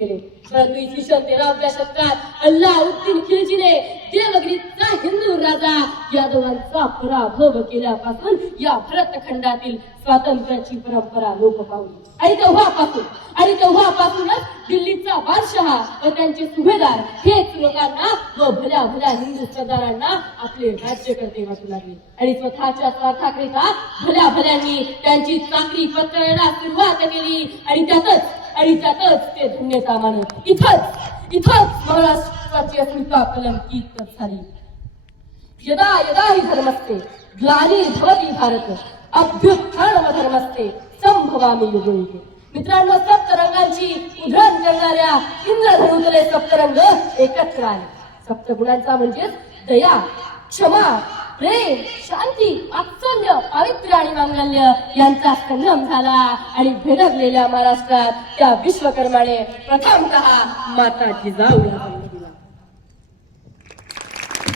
परंतु इसवी सन 13व्या शतकात अल्लाउद्दीन खिलजीने देवगिरीचा हिंदू राजा यादवांचा पराभव केल्यापासून या भरतखंडातील स्वातंत्र्याची परंपरा लोप पावली आणि तेव्हापासूनच दिल्लीचा बादशहा व त्यांचे सुभेदार हेच लोकांना व भल्या भल्या हिंदू सरदारांना आपले राज्यकर्ते वाटू लागले आणि स्वतःच्या स्वार्थाकरिता भल्या भल्यांनी त्यांची चाकरी पत्करायला सुरुवात केली आणि त्यातच ते धन्यता मानत इथंच महाराष्ट्राची अस्मिता कलंकित झाली. यदा यदा हि धर्मस्ते ग्लानिर्भवति भारत अभ्युत्थानमधर्मस्ते संभवामि युगे. मित्रांनो, सप्तरंगांची उधळण करणाऱ्या इंद्रधनुतले सप्तरंग एकत्र आले. सप्तगुणांचा म्हणजेच दया, क्षमा, प्रेम, शांती, वात्सल्य, पावित्र्य आणि मांगल्य यांचा संगम झाला आणि भेदकलेल्या महाराष्ट्रात त्या विश्वकर्माने प्रथमतः माता जिजाऊ